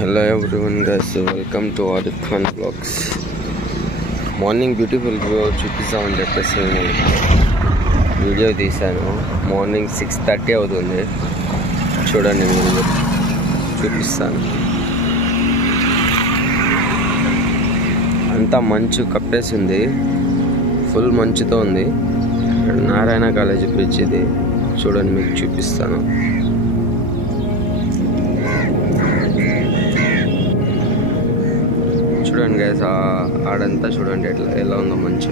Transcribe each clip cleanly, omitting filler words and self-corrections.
Hello everyone guys, welcome to Adit Khan Vlogs. Morning beautiful view చూపిస్తామని చెప్పేసి నేను video తీశాను. మార్నింగ్ 6:30 అవుతుంది. చూడండి, మీరు చూపిస్తాను. అంతా మంచు కప్పేసి ఉంది, ఫుల్ మంచుతో ఉంది. నారాయణ కాలేజ్ బ్రిడ్జ్ ఇది. చూడండి, మీకు చూపిస్తాను. చూడండి గైస్, ఆడంతా చూడండి ఎలా ఉందో మంచు.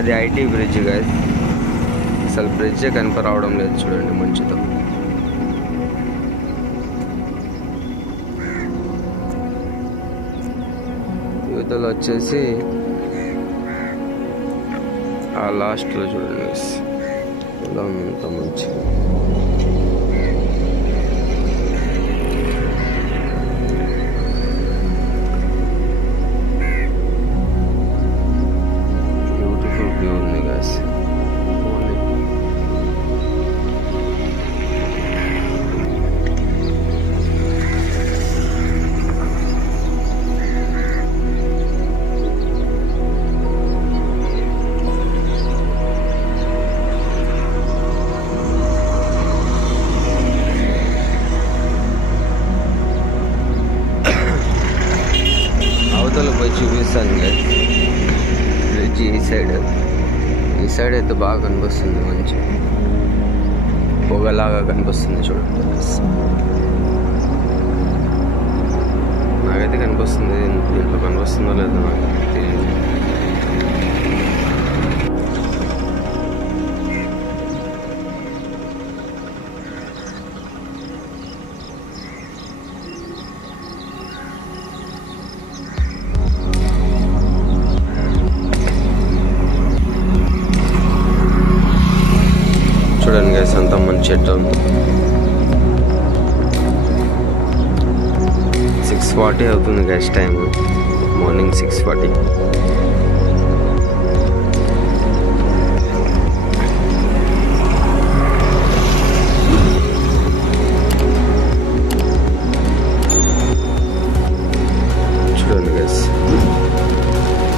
అది ఐటీ బ్రిడ్జ్ గైస్. అసలు బ్రిడ్జే కనపరావడం లేదు చూడండి మంచుతో. యువతలు వచ్చేసి ఆ లాస్ట్లో చూడండి గైస్ ఎలా ఉందంత మంచి. అవతల పోయి చూపిస్తాను బ్రిడ్జ్. ఈ సైడ్ అయితే బాగా కనిపిస్తుంది, మంచి పొగలాగా కనిపిస్తుంది చూడండి. నాకైతే కనిపిస్తుంది, దీంట్లో కనిపిస్తుందో లేదో నాకు తెలియదు. చూడండి గైస్, అంత మంచి చెట్టు. 6:40 అవుతుంది గైస్ టైం. మార్నింగ్ 6:40.